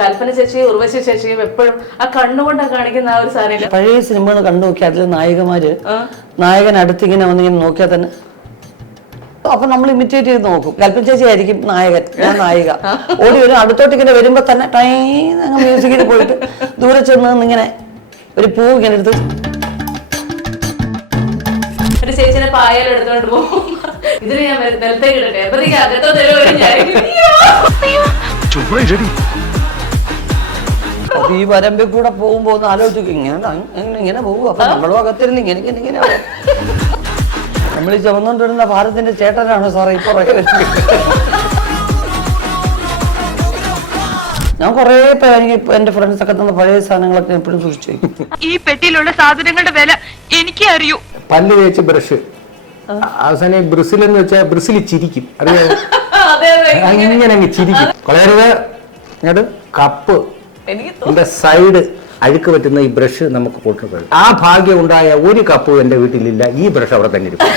കൽപ്പന ചേച്ചി ഉർവശി ചേച്ചിയും എപ്പോഴും ആ കണ്ണുകൊണ്ടാണ് കാണിക്കുന്ന ആ ഒരു സാധനം. പഴയ സിനിമകൾ കണ്ടു നോക്കിയാൽ അതിൽ നായികമാര് നായകൻ അടുത്തിങ്ങനെ വന്നിങ്ങനെ നോക്കിയാൽ തന്നെ അപ്പൊ നമ്മൾ ഇമിറ്റേറ്റ് ചെയ്ത് നോക്കും. കൽപ്പന ചേച്ചി ആയിരിക്കും നായകൻ, ഞാൻ നായിക. ഓടി വരും, അടുത്തോട്ട് ഇങ്ങനെ വരുമ്പോ തന്നെ ടൈന്ന് മ്യൂസിക്കിൽ പോയിട്ട് ദൂരെ ചെന്ന് ഇങ്ങനെ ഒരു പൂ ഇങ്ങനെ എടുത്ത് ചേച്ചിനെ പായൽ എടുത്തോണ്ട് പോകും. ഇതിന് ഞാൻ നിലത്തേക്ക് ഇടട്ടെ, അപ്പൊ ഈ വരമ്പിൽ കൂടെ പോകുമ്പോ ഒന്ന് ആലോചിക്കും, ഇങ്ങനെ പോകും. അപ്പൊ നമ്മളും അകത്തിരുന്ന് ഇങ്ങനെ നമ്മൾ ഈ ചുമന്നുകൊണ്ടിരുന്ന ഭാരതത്തിന്റെ ചേട്ടനാണ് സാറേ ഇപ്പൊ ഞാൻ കൊറേ എനിക്ക് എന്റെ ഫ്രണ്ട്സ് ഒക്കെ തന്ന പഴയ സാധനങ്ങളൊക്കെ എപ്പോഴും സൂക്ഷിച്ചു വയ്ക്കും. ഈ പെട്ടിയിലുള്ള സാധനങ്ങളുടെ വില എനിക്ക് അറിയൂ. പല്ല് തേച്ച് ബ്രഷ് അവസാനം ബ്രിസിൽ എന്ന് വെച്ചാൽ ബ്രിസിൽ ചിരിക്കും, അറിയാമോ? അങ്ങനെ അങ്ങ് ചിരിക്കും. കളയരുത് ഇങ്ങോട്ട് കപ്പ് എന്റെ സൈഡ് അഴുക്ക് പറ്റുന്ന ഈ ബ്രഷ് നമുക്ക് പൊട്ടുന്നത്. ആ ഭാഗ്യം ഉണ്ടായ ഒരു കപ്പും എന്റെ വീട്ടിലില്ല. ഈ ബ്രഷ് അവിടെ തന്നെ ഇരിക്കും.